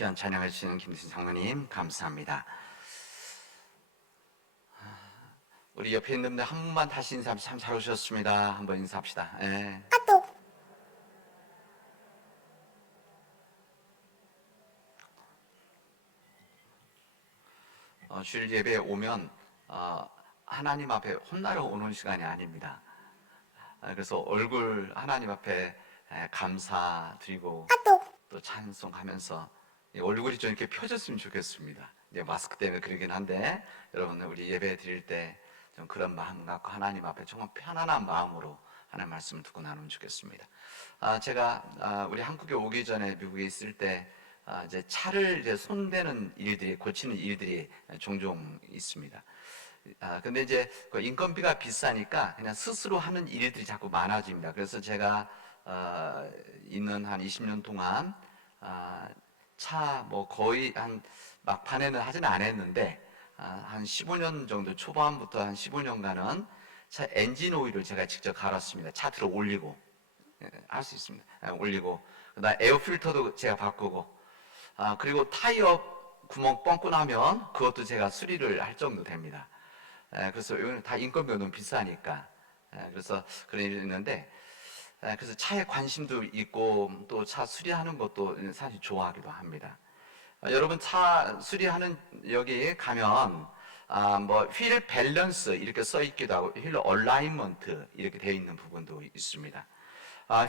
귀한 찬양해 주시는 김신 장로님 감사합니다. 우리 옆에 있는 분들 한 분만 다시 인사. 참 잘 오셨습니다. 한번 인사합시다. 예. 주일 예배에 오면 하나님 앞에 혼나러 오는 시간이 아닙니다. 그래서 얼굴 하나님 앞에 감사드리고 또 찬송하면서 얼굴이 좀 이렇게 펴졌으면 좋겠습니다. 이제 마스크 때문에 그러긴 한데 여러분 우리 예배 드릴 때 좀 그런 마음 갖고 하나님 앞에 정말 편안한 마음으로 하나님 말씀을 듣고 나누면 좋겠습니다. 제가 우리 한국에 오기 전에 미국에 있을 때 이제 차를 이제 손대는 일들이 고치는 일들이 종종 있습니다. 근데 이제 그 인건비가 비싸니까 그냥 스스로 하는 일들이 자꾸 많아집니다. 그래서 제가 있는 한 20년 동안 차 뭐 거의 한 막판에는 하지는 않았는데 한 15년 정도 초반부터 한 15년간은 차 엔진 오일을 제가 직접 갈았습니다. 차 들어 올리고 할 수 있습니다. 올리고 그다음 에어 필터도 제가 바꾸고 그리고 타이어 구멍 뻥고 나면 그것도 제가 수리를 할 정도 됩니다. 그래서 이거는 다 인건비가 너무 비싸니까 그래서 그런 일이 있는데 그래서 차에 관심도 있고 또 차 수리하는 것도 사실 좋아하기도 합니다. 여러분 차 수리하는 여기 가면 뭐 휠 밸런스 이렇게 써 있기도 하고 휠 얼라이먼트 이렇게 되어 있는 부분도 있습니다.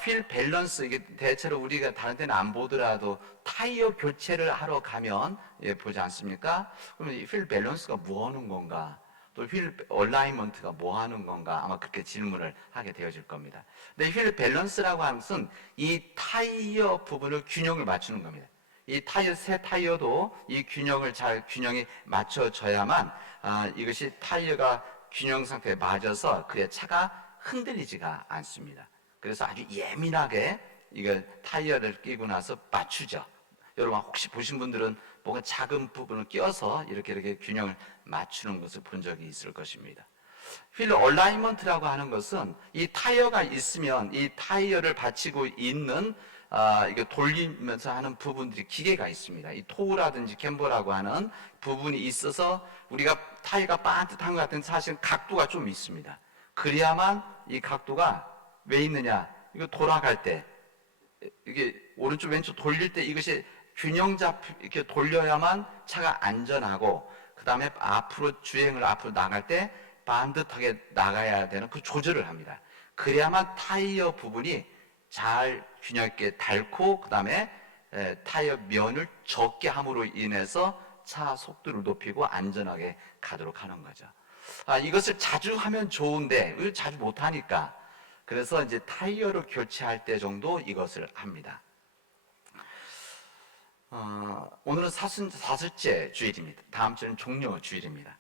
휠 밸런스 이게 대체로 우리가 다른 데는 안 보더라도 타이어 교체를 하러 가면 보지 않습니까? 그러면 이 휠 밸런스가 뭐 하는 건가? 또 휠 얼라이먼트가 뭐 하는 건가? 아마 그렇게 질문을 하게 되어질 겁니다. 근데 휠 밸런스라고 하는 것은 이 타이어 부분을 균형을 맞추는 겁니다. 이 타이어 새 타이어도 이 균형을 잘 균형이 맞춰져야만 이것이 타이어가 균형 상태에 맞아서 그의 차가 흔들리지가 않습니다. 그래서 아주 예민하게 이걸 타이어를 끼고 나서 맞추죠. 여러분 혹시 보신 분들은 뭔가 작은 부분을 끼워서 이렇게 균형을 맞추는 것을 본 적이 있을 것입니다. 휠 얼라이먼트라고 하는 것은 이 타이어가 있으면 이 타이어를 받치고 있는 이게 돌리면서 하는 부분들이 기계가 있습니다. 이 토우라든지 캠버라고 하는 부분이 있어서 우리가 타이어가 반듯한 것 같은 사실은 각도가 좀 있습니다. 그래야만 이 각도가 왜 있느냐? 이거 돌아갈 때 이게 오른쪽 왼쪽 돌릴 때 이것이 균형 이렇게 돌려야만 차가 안전하고 그 다음에 앞으로 주행을 앞으로 나갈 때 반듯하게 나가야 되는 그 조절을 합니다. 그래야만 타이어 부분이 잘 균형 있게 닳고 그 다음에 타이어 면을 적게 함으로 인해서 차 속도를 높이고 안전하게 가도록 하는 거죠. 이것을 자주 하면 좋은데 자주 못하니까 그래서 이제 타이어를 교체할 때 정도 이것을 합니다. 오늘은 사슬째 주일입니다. 다음 주는 종료 주일입니다.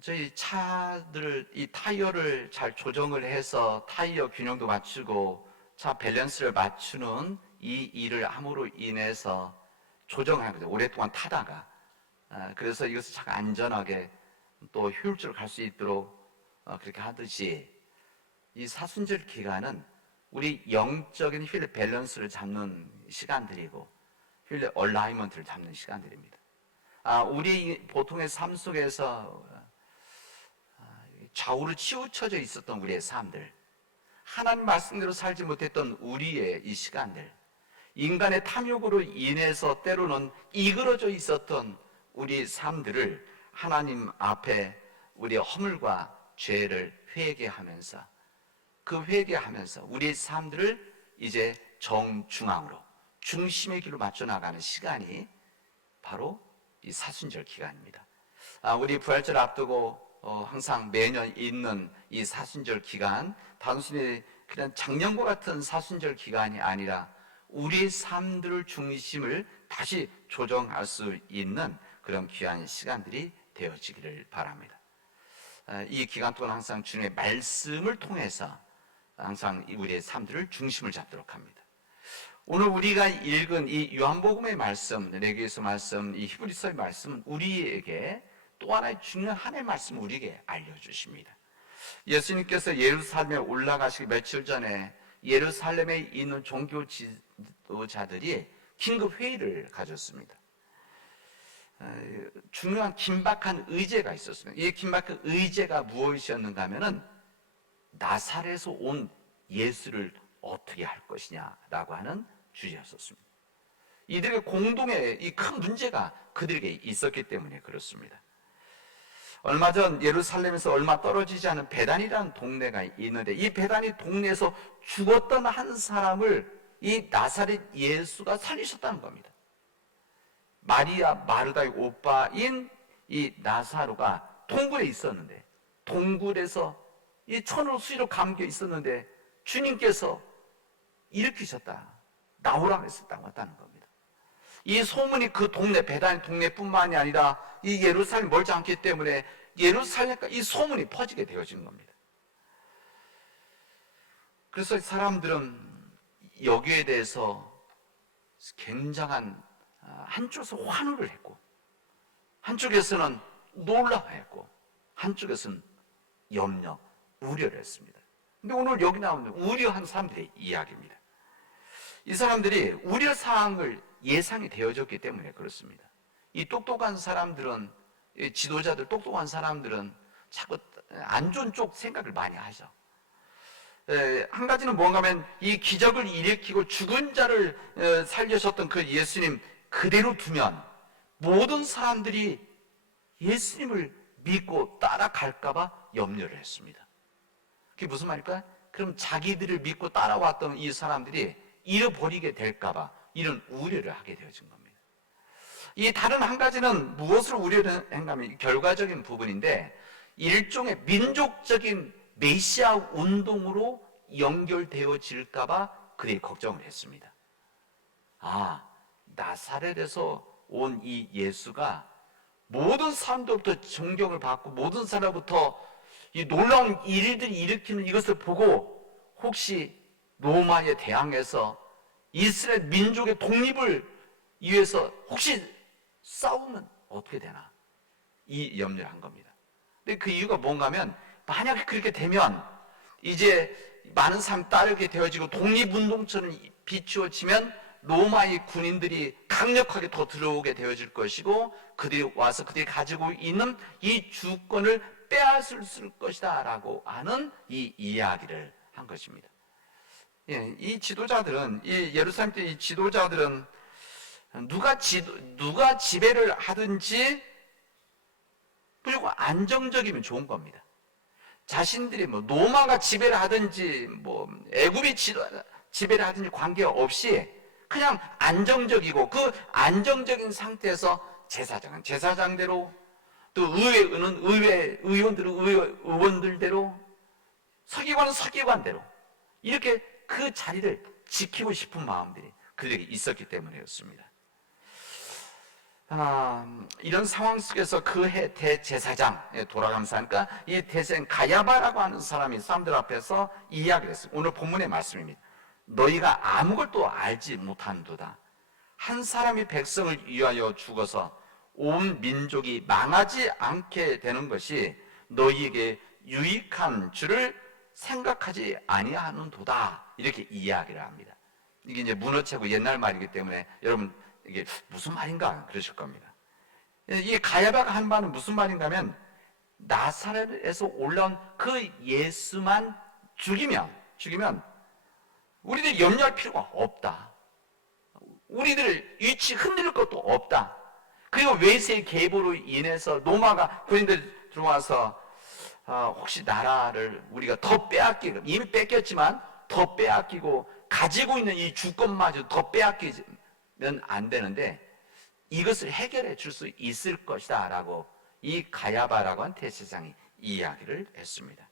저희 차들 이 타이어를 잘 조정을 해서 타이어 균형도 맞추고 차 밸런스를 맞추는 이 일을 함으로 인해서 조정하는 거죠. 오랫동안 타다가 그래서 이것을 차가 안전하게 또 효율적으로 갈 수 있도록 그렇게 하듯이 이 사순절 기간은 우리 영적인 휠 밸런스를 잡는 시간들이고 휠 얼라이먼트를 잡는 시간들입니다. 우리 보통의 삶 속에서 좌우로 치우쳐져 있었던 우리의 삶들, 하나님 말씀대로 살지 못했던 우리의 이 시간들, 인간의 탐욕으로 인해서 때로는 이그러져 있었던 우리 삶들을 하나님 앞에 우리의 허물과 죄를 회개하면서 그 회개하면서 우리의 삶들을 이제 정중앙으로 중심의 길로 맞춰 나가는 시간이 바로 이 사순절 기간입니다. 우리 부활절 앞두고 항상 매년 있는 이 사순절 기간, 단순히 그냥 작년과 같은 사순절 기간이 아니라 우리의 삶들을 중심을 다시 조정할 수 있는 그런 귀한 시간들이 되어지기를 바랍니다. 이 기간 동안 항상 주님의 말씀을 통해서 항상 우리의 삶들을 중심을 잡도록 합니다. 오늘 우리가 읽은 이 요한복음의 말씀, 레위기서 말씀, 이 히브리서의 말씀은 우리에게 또 하나의 중요한 하나의 말씀을 우리에게 알려주십니다. 예수님께서 예루살렘에 올라가시기 며칠 전에 예루살렘에 있는 종교 지도자들이 긴급 회의를 가졌습니다. 중요한 긴박한 의제가 있었습니다. 이 긴박한 의제가 무엇이었는가 하면은 나사렛에서 온 예수를 어떻게 할 것이냐라고 하는 주제였었습니다. 이들의 공동의 이 큰 문제가 그들에게 있었기 때문에 그렇습니다. 얼마 전 예루살렘에서 얼마 떨어지지 않은 베단이라는 동네가 있는데, 이 베단이 동네에서 죽었던 한 사람을 이 나사렛 예수가 살리셨다는 겁니다. 마리아 마르다의 오빠인 이 나사로가 동굴에 있었는데, 동굴에서 이 천으로 수시로 감겨 있었는데 주님께서 일으키셨다, 나오라고 했었다는 겁니다. 이 소문이 그 동네, 베단 동네뿐만이 아니라 이 예루살렘 멀지 않기 때문에 예루살렘까지 이 소문이 퍼지게 되어진 겁니다. 그래서 사람들은 여기에 대해서 굉장한, 한쪽에서 환호를 했고, 한쪽에서는 놀라워했고, 한쪽에서는 염려, 우려를 했습니다. 근데 오늘 여기 나오는 우려한 사람들의 이야기입니다. 이 사람들이 우려사항을 예상이 되어졌기 때문에 그렇습니다. 이 똑똑한 사람들은, 이 지도자들, 똑똑한 사람들은 자꾸 안 좋은 쪽 생각을 많이 하죠. 한 가지는 뭔가 하면 이 기적을 일으키고 죽은 자를 살려셨던 그 예수님 그대로 두면 모든 사람들이 예수님을 믿고 따라갈까봐 염려를 했습니다. 그게 무슨 말일까요? 그럼 자기들을 믿고 따라왔던 이 사람들이 잃어버리게 될까봐 이런 우려를 하게 되어진 겁니다. 이 다른 한 가지는 무엇을 우려를 했냐면 결과적인 부분인데, 일종의 민족적인 메시아 운동으로 연결되어질까봐 그들이 걱정을 했습니다. 나사렛에서 온 이 예수가 모든 사람들부터 존경을 받고 모든 사람부터 이 놀라운 일들이 일으키는 이것을 보고 혹시 로마에 대항해서 이스라엘 민족의 독립을 위해서 혹시 싸우면 어떻게 되나, 이 염려를 한 겁니다. 근데 그 이유가 뭔가 하면, 만약에 그렇게 되면 이제 많은 사람이 따르게 되어지고 독립운동처럼 비추어지면 로마의 군인들이 강력하게 더 들어오게 되어질 것이고, 그들이 와서 그들이 가지고 있는 이 주권을 빼앗을 것이다 라고 하는 이 이야기를 한 것입니다. 이 지도자들은, 이 예루살렘 때 이 지도자들은 누가 지배를 하든지 무조건 안정적이면 좋은 겁니다. 자신들이 뭐 로마가 지배를 하든지 뭐 애굽이 지배를 하든지 관계없이 그냥 안정적이고, 그 안정적인 상태에서 제사장은 제사장대로, 또 의회는 의원들은 의원들대로, 서기관은 서기관대로 이렇게 그 자리를 지키고 싶은 마음들이 그들에게 있었기 때문이었습니다. 이런 상황 속에서 그 해 대제사장에 돌아가면서 하니까 이 대제사장 가야바라고 하는 사람이 사람들 앞에서 이야기를 했어요. 오늘 본문의 말씀입니다. 너희가 아무것도 알지 못한도다. 한 사람이 백성을 위하여 죽어서 온 민족이 망하지 않게 되는 것이 너희에게 유익한 줄을 생각하지 아니하는도다. 이렇게 이야기를 합니다. 이게 이제 문어체고 옛날 말이기 때문에 여러분 이게 무슨 말인가 그러실 겁니다. 이 가야바가 한 말은 무슨 말인가 하면, 나사렛에서 올라온 그 예수만 죽이면 우리들 염려할 필요가 없다. 우리들 위치 흔들 것도 없다. 그리고 외세의 계보로 인해서 로마가 군인들 들어와서 혹시 나라를 우리가 더 빼앗기고, 이미 뺏겼지만 더 빼앗기고 가지고 있는 이 주권마저 더 빼앗기면 안 되는데 이것을 해결해 줄 수 있을 것이다 라고 이 가야바라고 한 대제사장이 이야기를 했습니다.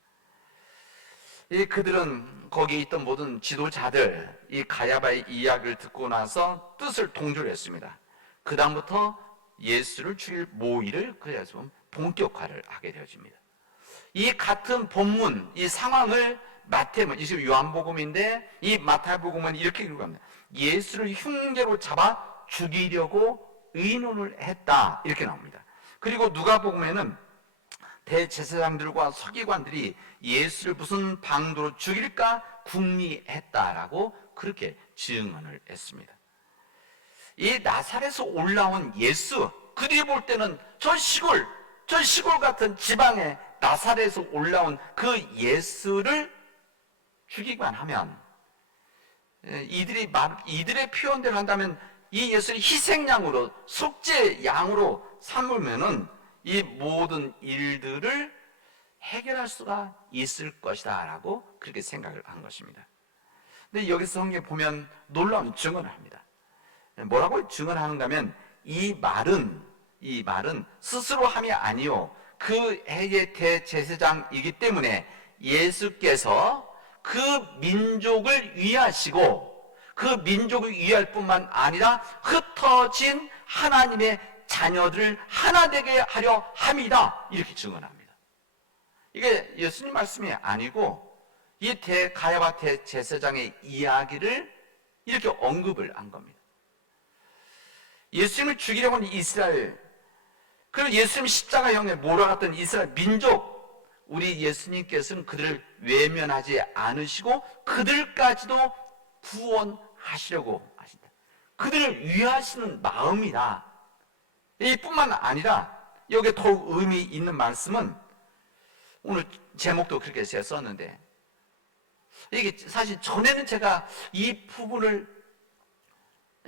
그들은 거기에 있던 모든 지도자들 이 가야바의 이야기를 듣고 나서 뜻을 동조를 했습니다. 그 다음부터 예수를 죽일 모의를 그래서 본격화를 하게 되어집니다. 이 같은 본문, 이 상황을 마태복음, 이 지금 요한복음인데 이 마태복음은 이렇게 기록합니다. 예수를 흉계로 잡아 죽이려고 의논을 했다, 이렇게 나옵니다. 그리고 누가복음에는 대제사장들과 서기관들이 예수를 무슨 방도로 죽일까 궁리했다라고 그렇게 증언을 했습니다. 이 나사렛에서 올라온 예수, 그들이 볼 때는 저 시골 같은 지방의 나사렛에서 올라온 그 예수를 죽이기만 하면, 이들의 표현대로 한다면 이 예수를 희생양으로, 속죄양으로 삼으면은 이 모든 일들을 해결할 수가 있을 것이다 라고 그렇게 생각을 한 것입니다. 근데 여기서 성경에 보면 놀라운 증언을 합니다. 뭐라고 증언하는가 하면, 이 말은 스스로 함이 아니요 그 해의 대제사장이기 때문에 예수께서 그 민족을 위하시고 그 민족을 위할 뿐만 아니라 흩어진 하나님의 자녀들을 하나 되게 하려 함이다, 이렇게 증언합니다. 이게 예수님 말씀이 아니고 이 가야바 대제사장의 이야기를 이렇게 언급을 한 겁니다. 예수님을 죽이려고 하는 이스라엘, 그리고 예수님 십자가형에 몰아갔던 이스라엘 민족, 우리 예수님께서는 그들을 외면하지 않으시고 그들까지도 구원하시려고 하신다. 그들을 위하시는 마음이다. 이뿐만 아니라 여기에 더욱 의미 있는 말씀은, 오늘 제목도 그렇게 제가 썼는데, 이게 사실 전에는 제가 이 부분을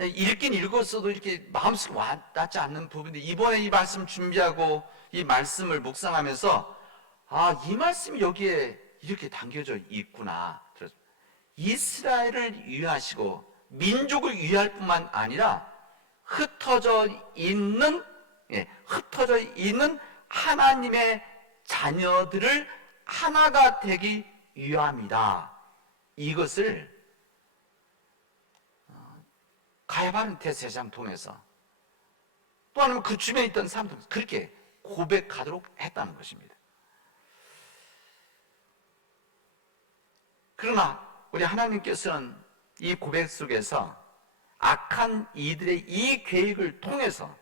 읽긴 읽었어도 이렇게 마음속에 와닿지 않는 부분인데, 이번에 이 말씀 준비하고 이 말씀을 묵상하면서 이 말씀이 여기에 이렇게 담겨져 있구나. 이스라엘을 위하시고 민족을 위할 뿐만 아니라 흩어져 있는 하나님의 자녀들을 하나가 되기 위함이다. 이것을 가야바 대제사장 통해서, 또 아니면 그 주변에 있던 사람들 그렇게 고백하도록 했다는 것입니다. 그러나 우리 하나님께서는 이 고백 속에서 악한 이들의 이 계획을 통해서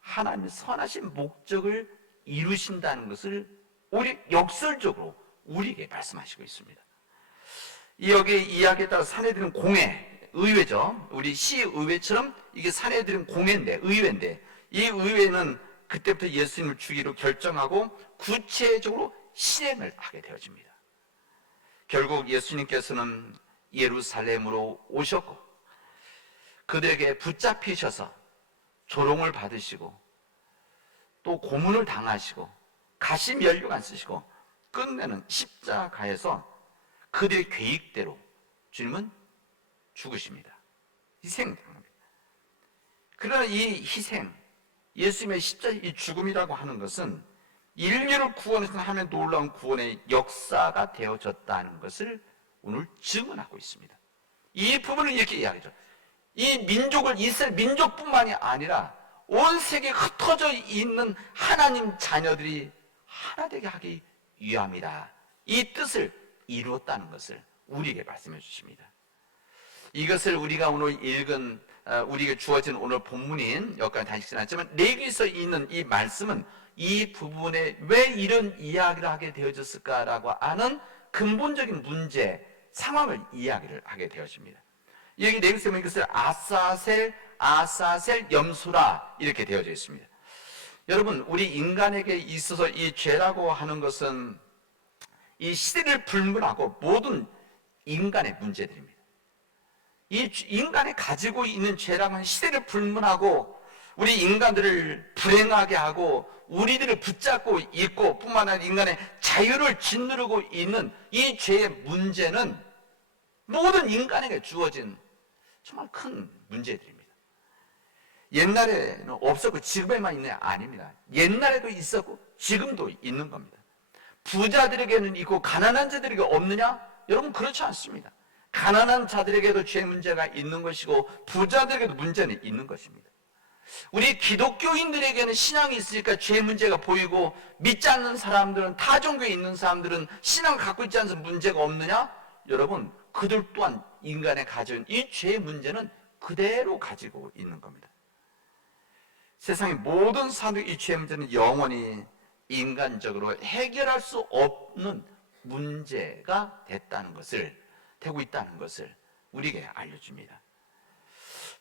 하나님의 선하신 목적을 이루신다는 것을 우리 역설적으로 우리에게 말씀하시고 있습니다. 여기 이야기에 따라 사내들은 공회, 의회죠. 우리 시의회처럼 이게 사내들은 공회인데, 의회인데, 이 의회는 그때부터 예수님을 죽이로 결정하고 구체적으로 실행을 하게 되어집니다. 결국 예수님께서는 예루살렘으로 오셨고 그들에게 붙잡히셔서 조롱을 받으시고 또 고문을 당하시고 가시면류관 쓰시고 끝내는 십자가에서 그들의 계획대로 주님은 죽으십니다. 희생당합니다. 그러나 이 희생, 예수님의 십자가 이 죽음이라고 하는 것은 인류를 구원해서 하면 놀라운 구원의 역사가 되어졌다는 것을 오늘 증언하고 있습니다. 이 부분을 이렇게 이야기하죠. 이 민족을, 이스라엘 민족뿐만이 아니라 온 세계에 흩어져 있는 하나님 자녀들이 하나 되게 하기 위함이다. 이 뜻을 이루었다는 것을 우리에게 말씀해 주십니다. 이것을 우리가 오늘 읽은, 우리에게 주어진 오늘 본문인, 여기까지 다시 지났지만 레위기서에 있는 이 말씀은 이 부분에 왜 이런 이야기를 하게 되어졌을까라고 하는 근본적인 문제, 상황을 이야기를 하게 되어집니다. 여기 레위기서에 보면 이것을 아사셀 염소라 이렇게 되어져 있습니다. 여러분, 우리 인간에게 있어서 이 죄라고 하는 것은 이 시대를 불문하고 모든 인간의 문제들입니다. 이 인간이 가지고 있는 죄라고 하는 시대를 불문하고 우리 인간들을 불행하게 하고 우리들을 붙잡고 있고 뿐만 아니라 인간의 자유를 짓누르고 있는 이 죄의 문제는 모든 인간에게 주어진 정말 큰 문제들입니다. 옛날에는 없었고 지금에만 있는 게 아닙니다. 옛날에도 있었고 지금도 있는 겁니다. 부자들에게는 있고 가난한 자들에게 없느냐? 여러분, 그렇지 않습니다. 가난한 자들에게도 죄 문제가 있는 것이고 부자들에게도 문제는 있는 것입니다. 우리 기독교인들에게는 신앙이 있으니까 죄 문제가 보이고 믿지 않는 사람들은, 타종교에 있는 사람들은 신앙을 갖고 있지 않은 문제가 없느냐? 여러분, 그들 또한 인간의 가진 이 죄 문제는 그대로 가지고 있는 겁니다. 세상의 모든 사람들의 이 죄 문제는 영원히 인간적으로 해결할 수 없는 문제가 되고 있다는 것을 우리에게 알려줍니다.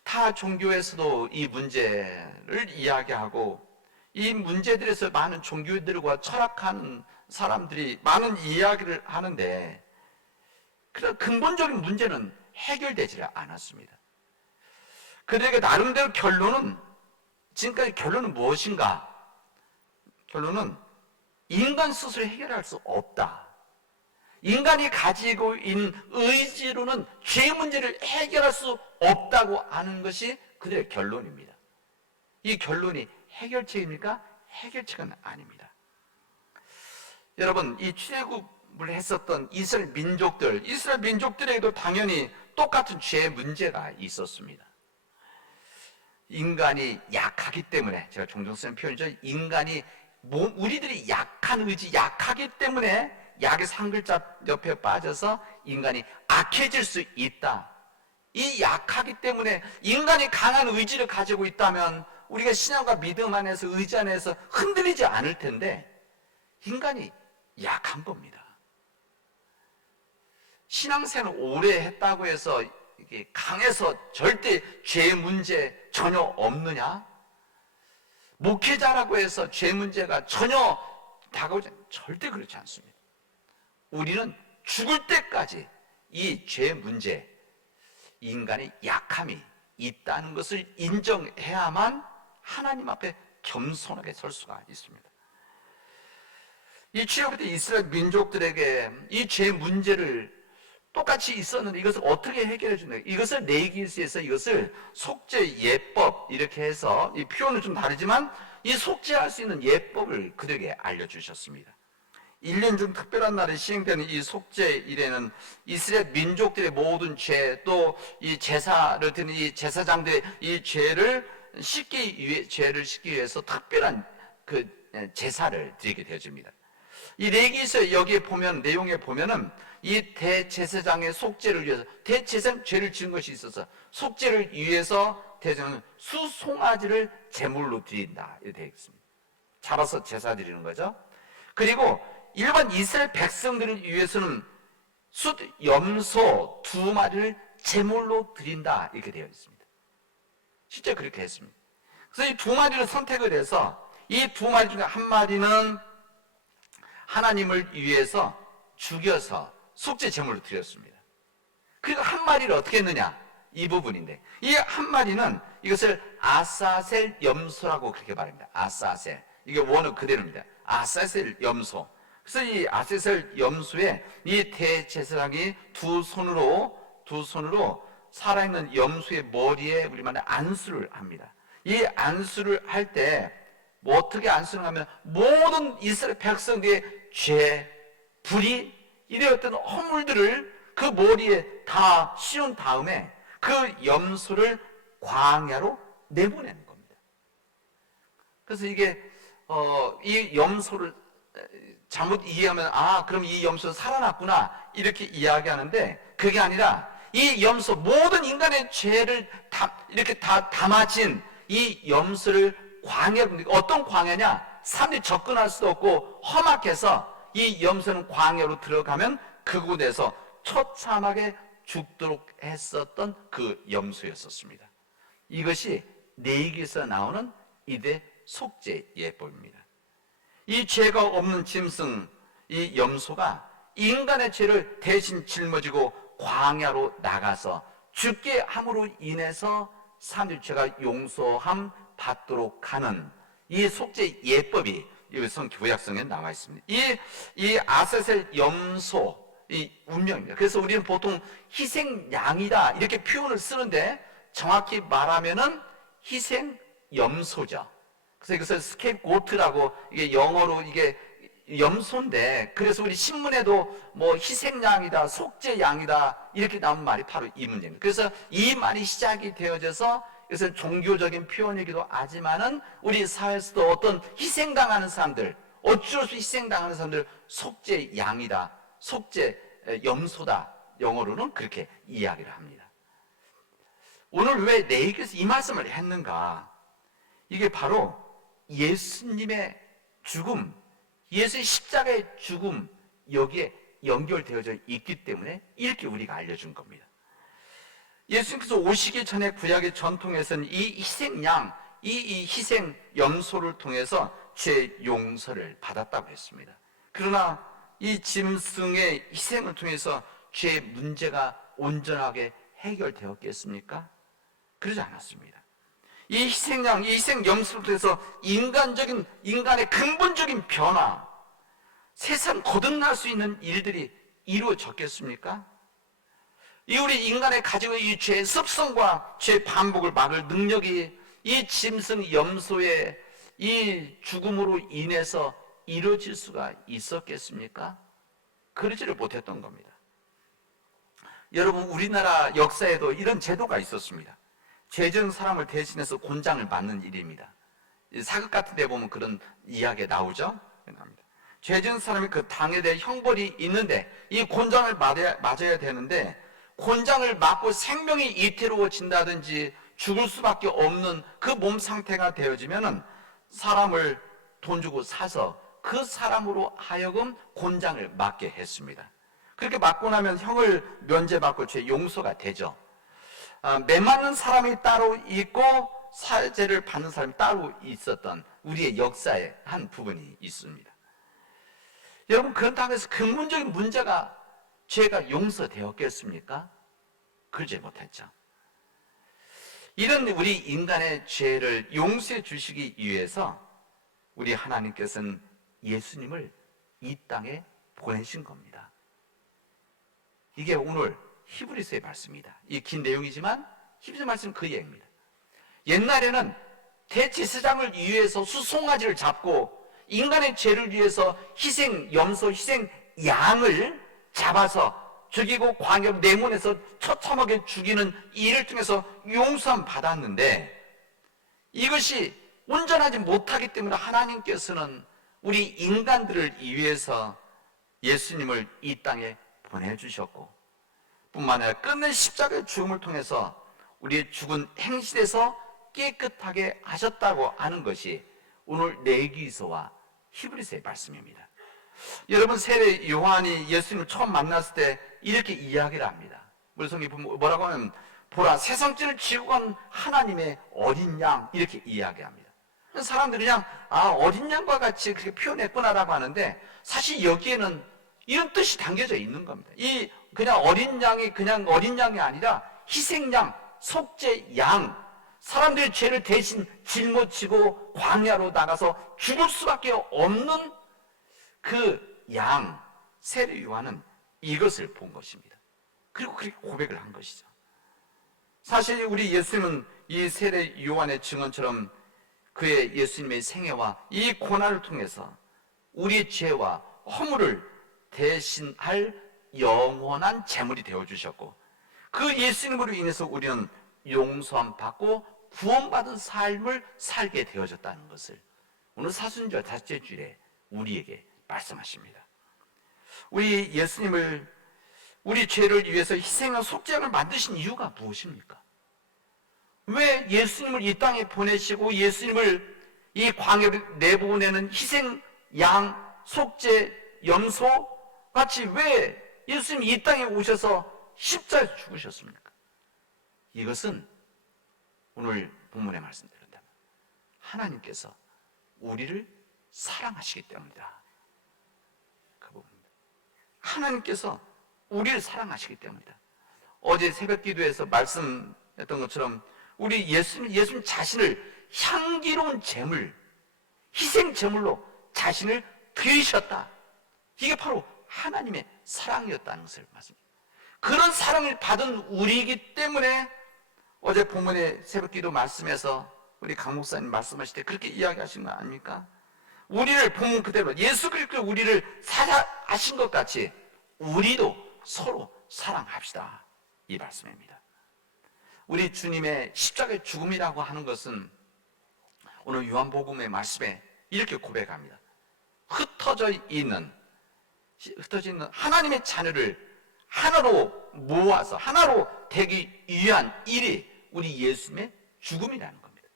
타 종교에서도 이 문제를 이야기하고 이 문제들에서 많은 종교들과 철학하는 사람들이 많은 이야기를 하는데 그런 근본적인 문제는 해결되지 않았습니다. 그들에게 나름대로 지금까지 결론은 무엇인가? 결론은 인간 스스로 해결할 수 없다. 인간이 가지고 있는 의지로는 죄 문제를 해결할 수 없다고 하는 것이 그들의 결론입니다. 이 결론이 해결책입니까? 해결책은 아닙니다. 여러분, 이 출애굽을 했었던 이스라엘 민족들에게도 당연히 똑같은 죄 문제가 있었습니다. 인간이 약하기 때문에, 제가 종종 쓰는 표현이죠. 우리들이 약한 의지, 약하기 때문에 약에서 한 글자 옆에 빠져서 인간이 악해질 수 있다. 이 약하기 때문에 인간이 강한 의지를 가지고 있다면 우리가 신앙과 믿음 안에서 의지 안에서 흔들리지 않을 텐데 인간이 약한 겁니다. 신앙생활 오래 했다고 해서 이게 강해서 절대 죄 문제 전혀 없느냐? 목회자라고 해서 죄 문제가 전혀 다가오지 않습니다. 절대 그렇지 않습니다. 우리는 죽을 때까지 이 죄 문제, 인간의 약함이 있다는 것을 인정해야만 하나님 앞에 겸손하게 설 수가 있습니다. 이 출애굽 때 이스라엘 민족들에게 이 죄 문제를 똑같이 있었는데 이것을 어떻게 해결해 준다? 이것을 레위기에서 이것을 속죄 예법 이렇게 해서 이 표현은 좀 다르지만 이 속죄할 수 있는 예법을 그들에게 알려주셨습니다. 1년 중 특별한 날에 시행되는 이 속죄일에는 이스라엘 민족들의 모든 죄, 또 이 제사를 드리는 이 제사장들의 이 죄를 씻기 위해서 특별한 그 제사를 드리게 되어집니다. 이 레위기서 여기에 보면 내용에 보면은 이 대제사장의 속죄를 위해서 대제사장 죄를 지은 것이 있어서 속죄를 위해서 대제사장은 수송아지를 제물로 드린다 이렇게 되어 있습니다. 잡아서 제사 드리는 거죠. 그리고 일반 이스라엘 백성들을 위해서는 염소 2마리를 제물로 드린다 이렇게 되어 있습니다. 실제 그렇게 했습니다. 그래서 이 2마리를 선택을 해서 이 2마리 중에 한 마리는 하나님을 위해서 죽여서 속죄 제물로 드렸습니다. 그리고 한 마리를 어떻게 했느냐? 이 부분인데 이 한 마리는 이것을 아사셀 염소라고 그렇게 말합니다. 아사셀, 이게 원어 그대로입니다. 아사셀 염소. 그래서 이 아사셀 염소에 이 대제사장이 두 손으로 살아있는 염소의 머리에 우리말로 안수를 합니다. 이 안수를 할 때 뭐 어떻게 안수를 하면 모든 이스라엘 백성들의 죄, 불의, 이런 어떤 허물들을 그 머리에 다 씌운 다음에 그 염소를 광야로 내보내는 겁니다. 그래서 이게 이 염소를 잘못 이해하면 그럼 이 염소는 살아났구나 이렇게 이야기하는데 그게 아니라 이 염소 모든 인간의 죄를 이렇게 다 담아진 이 염소를 광야로, 어떤 광야냐? 사람들이 접근할 수도 없고 험악해서 이 염소는 광야로 들어가면 그곳에서 처참하게 죽도록 했었던 그 염소였었습니다. 이것이 레위기에서 나오는 이대 속죄 예법입니다. 이 죄가 없는 짐승, 이 염소가 인간의 죄를 대신 짊어지고 광야로 나가서 죽게 함으로 인해서 사람들의 죄가 용서함 받도록 하는 이 속죄 예법이 성 구약성에 나와 있습니다. 이 아사셀 염소 이 운명입니다. 그래서 우리는 보통 희생 양이다 이렇게 표현을 쓰는데 정확히 말하면은 희생 염소죠. 그래서 이것을 스케이프고트라고 이게 영어로 이게 염소인데 그래서 우리 신문에도 뭐 희생양이다, 속죄양이다 이렇게 나오는 말이 바로 이 문제입니다. 그래서 이 말이 시작이 되어져서 이것은 종교적인 표현이기도 하지만은 우리 사회에서도 어떤 희생당하는 사람들, 어쩔 수 희생당하는 사람들 속죄양이다, 속죄 염소다 영어로는 그렇게 이야기를 합니다. 오늘 왜 레위기에서 이 말씀을 했는가? 이게 바로 예수님의 죽음, 예수의 십자가의 죽음 여기에 연결되어져 있기 때문에 이렇게 우리가 알려준 겁니다. 예수님께서 오시기 전에 구약의 전통에서는 이 희생양, 이 희생 염소를 통해서 죄 용서를 받았다고 했습니다. 그러나 이 짐승의 희생을 통해서 죄 문제가 온전하게 해결되었겠습니까? 그러지 않았습니다. 이 희생양, 이 희생 염소를 통해서 인간의 근본적인 변화, 세상 거듭날 수 있는 일들이 이루어졌겠습니까? 이 우리 인간의 가지고 있는 이 죄의 습성과 죄의 반복을 막을 능력이 이 짐승 염소의 이 죽음으로 인해서 이루어질 수가 있었겠습니까? 그러지를 못했던 겁니다. 여러분, 우리나라 역사에도 이런 제도가 있었습니다. 죄지은 사람을 대신해서 곤장을 맞는 일입니다. 사극 같은 데 보면 그런 이야기가 나오죠. 죄지은 사람이 그 당에 대해 형벌이 있는데 이 곤장을 맞아야 되는데, 곤장을 맞고 생명이 이태로워진다든지 죽을 수밖에 없는 그 몸 상태가 되어지면은 사람을 돈 주고 사서 그 사람으로 하여금 곤장을 맞게 했습니다. 그렇게 맞고 나면 형을 면제받고 죄 용서가 되죠. 매맞는 사람이 따로 있고 사죄를 받는 사람이 따로 있었던 우리의 역사의 한 부분이 있습니다. 여러분, 그렇다고 해서 근본적인 문제가 죄가 용서되었겠습니까? 그러지 못했죠. 이런 우리 인간의 죄를 용서해 주시기 위해서 우리 하나님께서는 예수님을 이 땅에 보내신 겁니다. 이게 오늘 히브리서의 말씀입니다. 이 긴 내용이지만 히브리서 말씀은 그 얘기입니다. 옛날에는 대제사장을 위해서 수송아지를 잡고 인간의 죄를 위해서 희생 염소, 희생 양을 잡아서 죽이고 광야 내문에서 처참하게 죽이는 일을 통해서 용서함 받았는데, 이것이 온전하지 못하기 때문에 하나님께서는 우리 인간들을 위해서 예수님을 이 땅에 보내주셨고, 뿐만 아니라 끝내 십자가의 죽음을 통해서 우리의 죽은 행실에서 깨끗하게 하셨다고 하는 것이 오늘 레위기서와 히브리서의 말씀입니다. 여러분, 세례 요한이 예수님을 처음 만났을 때 이렇게 이야기를 합니다. 우리 성경에 보면 뭐라고 하면, 보라, 세상죄를 지고 간 하나님의 어린 양, 이렇게 이야기합니다. 사람들이 그냥 어린 양과 같이 그렇게 표현했구나라고 하는데, 사실 여기에는 이런 뜻이 담겨져 있는 겁니다. 이 그냥 어린 양이 그냥 어린 양이 아니라 희생양, 속죄 양, 사람들의 죄를 대신 짊어지고 광야로 나가서 죽을 수밖에 없는 그 양, 세례 요한은 이것을 본 것입니다. 그리고 그렇게 고백을 한 것이죠. 사실 우리 예수님은 이 세례 요한의 증언처럼 그의 예수님의 생애와 이 고난을 통해서 우리의 죄와 허물을 대신할 영원한 제물이 되어주셨고, 그 예수님으로 인해서 우리는 용서함 받고 구원받은 삶을 살게 되어졌다는 것을 오늘 사순절 다섯째 주일에 우리에게 말씀하십니다. 우리 예수님을 우리 죄를 위해서 희생한 속죄양을 만드신 이유가 무엇입니까? 왜 예수님을 이 땅에 보내시고 예수님을 이 광야를 내보내는 희생 양, 속죄, 염소 같이 왜 예수님이 이 땅에 오셔서 십자가에 죽으셨습니까? 이것은 오늘 본문의 말씀대로라면 하나님께서 우리를 사랑하시기 때문이다. 그 부분입니다. 하나님께서 우리를 사랑하시기 때문이다. 어제 새벽 기도에서 말씀했던 것처럼 우리 예수님 자신을 향기로운 제물, 희생 제물로 자신을 드리셨다. 이게 바로 하나님의 사랑이었다는 것을 말씀합니다. 그런 사랑을 받은 우리이기 때문에 어제 본문의 새벽기도 말씀에서 우리 강 목사님 말씀하실 때 그렇게 이야기하신 거 아닙니까? 우리를 본문 그대로 예수 그리스도 우리를 사랑하신 것 같이 우리도 서로 사랑합시다, 이 말씀입니다. 우리 주님의 십자가의 죽음이라고 하는 것은 오늘 요한복음의 말씀에 이렇게 고백합니다. 흩어져 있는 하나님의 자녀를 하나로 모아서 하나로 되기 위한 일이 우리 예수님의 죽음이라는 겁니다.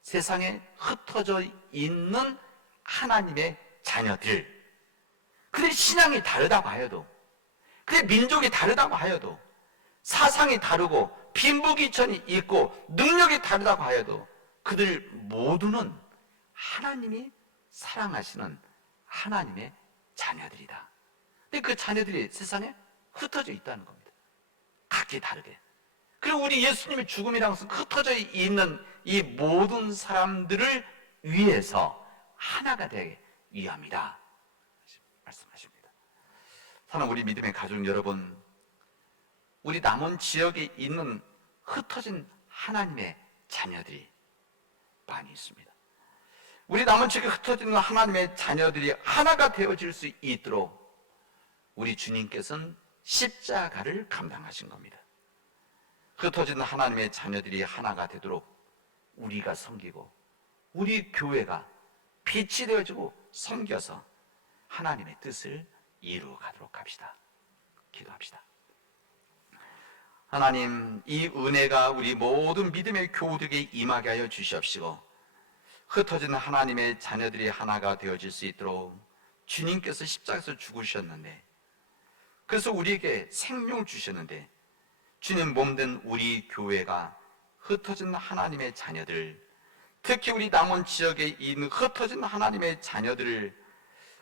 세상에 흩어져 있는 하나님의 자녀들, 그들의 신앙이 다르다고 하여도, 그들의 민족이 다르다고 하여도, 사상이 다르고 빈부귀천이 있고 능력이 다르다고 하여도 그들 모두는 하나님이 사랑하시는 하나님의 자녀들이다. 근데 그 자녀들이 세상에 흩어져 있다는 겁니다. 각기 다르게. 그리고 우리 예수님의 죽음이랑 흩어져 있는 이 모든 사람들을 위해서 하나가 되게 위함이다 말씀하십니다. 사랑하는 우리 믿음의 가족 여러분, 우리 남은 지역에 있는 흩어진 하나님의 자녀들이 많이 있습니다. 우리 남은 지역에 흩어진 하나님의 자녀들이 하나가 되어질 수 있도록 우리 주님께서는 십자가를 감당하신 겁니다. 흩어진 하나님의 자녀들이 하나가 되도록 우리가 섬기고 우리 교회가 빛이 되어주고 섬겨서 하나님의 뜻을 이루어가도록 합시다. 기도합시다. 하나님, 이 은혜가 우리 모든 믿음의 교우들에게 임하게 하여 주시옵시고 흩어진 하나님의 자녀들이 하나가 되어질 수 있도록 주님께서 십자가에서 죽으셨는데, 그래서 우리에게 생명을 주셨는데, 주님 몸된 우리 교회가 흩어진 하나님의 자녀들, 특히 우리 남원 지역에 있는 흩어진 하나님의 자녀들을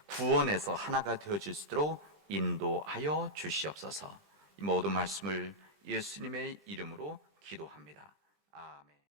구원해서 하나가 되어질 수 있도록 인도하여 주시옵소서. 이 모든 말씀을 예수님의 이름으로 기도합니다.